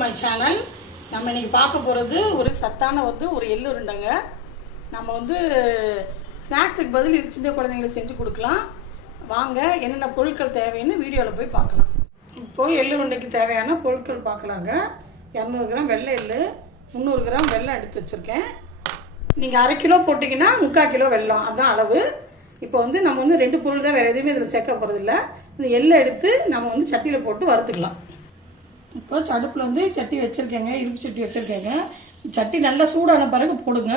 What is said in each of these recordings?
My channel. நம்ம இன்னைக்கு பார்க்க போகிறது ஒரு சத்தான ஒரு எள்ளு உருண்டைங்க. நம்ம ஸ்நாக்ஸுக்கு பதில் இது சின்ன குழந்தைங்களுக்கு செஞ்சு கொடுக்கலாம். வாங்க என்னென்ன பொருட்கள் தேவைன்னு வீடியோவில் போய் பார்க்கலாம். இப்போது எள்ளு உருண்டைக்கு தேவையான பொருட்கள் பார்க்கலாங்க. 200 கிராம் வெள்ளை எள்ளு, 300 கிராம் வெல்லம் எடுத்து வச்சுருக்கேன். நீங்கள் 1/2 கிலோ போட்டிங்கன்னா 3/4 கிலோ வெல்லம், அதுதான் அளவு. இப்போ நம்ம 2 பொருள் தான், வேறு எதுவுமே இதில் சேர்க்க போகிறதில்ல. இந்த எள்ளை எடுத்து நம்ம சட்டியில் போட்டு வறுத்துக்கலாம். இப்போ அடுப்பில் சட்டி வச்சுருக்கேங்க, இருப்பு சட்டி வச்சுருக்கேங்க. சட்டி நல்லா சூடான பிறகு போடுங்க.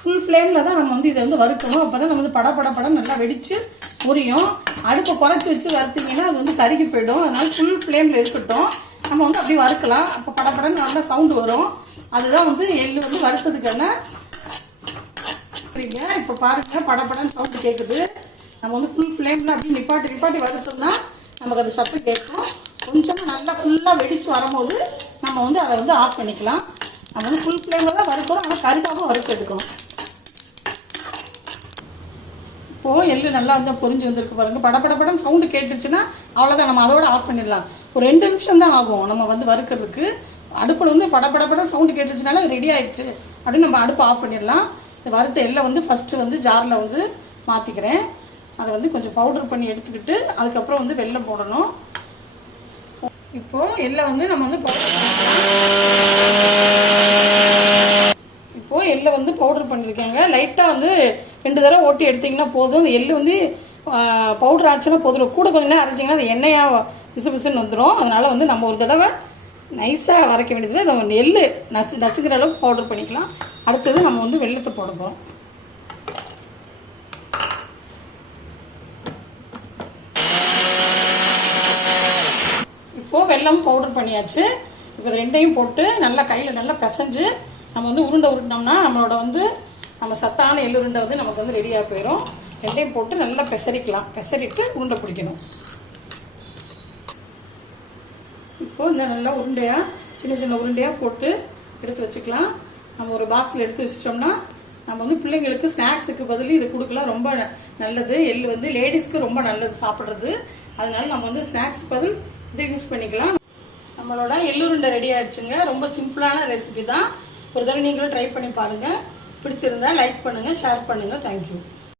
ஃபுல் ஃப்ளேமில் தான் நம்ம இதை வறுக்கணும். அப்போ தான் நம்ம படம் நல்லா வெடித்து புரியும். அடுப்பை குறைச்சி வச்சு வறுத்திங்கன்னா அது கருகி போயிடும். அதனால் ஃபுல் ஃப்ளேமில் இருக்கட்டும். நம்ம அப்படி வறுக்கலாம். அப்போ படப்படன்னு நல்லா சவுண்டு வரும். அதுதான் எள்ளு வறுத்ததுக்கான. இப்போ பாருங்கள், படப்படன்னு சவுண்டு கேட்குது. நம்ம ஃபுல் ஃப்ளேமில் அப்படி நிப்பாட்டி வறுத்தோம்னா நமக்கு அது சத்தம் கேட்கும். கொஞ்சமாக நல்லா ஃபுல்லாக வெடித்து வரும்போது நம்ம அதை ஆஃப் பண்ணிக்கலாம். நம்ம ஃபுல் ஃப்ளேமில் தான் வறுக்கிறோம், ஆனால் கருகாமல் வறுத்து எடுக்கணும். இப்போது எள்ளு நல்லா பொரிஞ்சு வந்திருக்கு பாருங்கள். படப்படப்படம் சவுண்டு கேட்டுச்சுன்னா அவ்வளோதான், நம்ம அதோட ஆஃப் பண்ணிடலாம். ஒரு 2 நிமிஷம் தான் ஆகும் நம்ம வறுக்கிறதுக்கு. அடுப்பில் படப்படப்படம் சவுண்டு கேட்டுச்சுனால அது ரெடி ஆகிடுச்சு அப்படின்னு நம்ம அடுப்பை ஆஃப் பண்ணிடலாம். இந்த வறுத்த எள்ளை ஃபஸ்ட்டு ஜாரில் மாற்றிக்கிறேன். அதை கொஞ்சம் பவுடர் பண்ணி எடுத்துக்கிட்டு அதுக்கப்புறம் வெல்லம் போடணும். இப்போது எள்ளை நம்ம இப்போது எள்ளை பவுடர் பண்ணியிருக்கேங்க. லைட்டாக 2 தடவை ஓட்டி எடுத்திங்கன்னா போதும். அந்த எள்ளு பவுடர் ஆச்சுன்னா போதும். கூட கொஞ்சம் நேரம் அரைச்சிங்கன்னா அது எண்ணெயாக பிசுன்னு வந்துடும். அதனால் நம்ம ஒரு தடவை நைஸாக வரைக்க வேண்டியதில் நம்ம எள்ளு நசுக்கிற அளவுக்கு பவுடர் பண்ணிக்கலாம். அடுத்தது நம்ம வெல்லத்தை போட போகிறோம். இப்போது வெல்லம் பவுடர் பண்ணியாச்சு. இப்போ இது 2ஐயும் போட்டு நல்லா கையில் நல்லா பிசைஞ்சு நம்ம உருண்டை உருட்டினோம்னா நம்மளோட நம்ம சத்தான எள்ளு உருண்டை நமக்கு ரெடியாக போயிடும். 2ஐயும் போட்டு நல்லா பெசரிக்கலாம். பெசரிட்டு உருண்டை பிடிக்கணும். இப்போது இந்த நல்லா உருண்டையாக சின்ன உருண்டையாக போட்டு எடுத்து வச்சுக்கலாம். நம்ம ஒரு பாக்ஸில் எடுத்து வச்சிட்டோம்னா நம்ம பிள்ளைங்களுக்கு ஸ்நாக்ஸுக்கு பதில் இது கொடுக்கலாம். ரொம்ப நல்லது. எள்ளு லேடிஸ்க்கு ரொம்ப நல்லது சாப்பிட்றது. அதனால நம்ம ஸ்நாக்ஸ் பதில் இதை யூஸ் பண்ணிக்கலாம். நம்மளோட எள்ளுருண்டை ரெடி ஆயிடுச்சுங்க. ரொம்ப சிம்பிளான ரெசிபி தான். ஒரு தடவை நீங்களும் ட்ரை பண்ணி பாருங்கள். பிடிச்சிருந்தா லைக் பண்ணுங்கள், ஷேர் பண்ணுங்கள். தேங்க்யூ.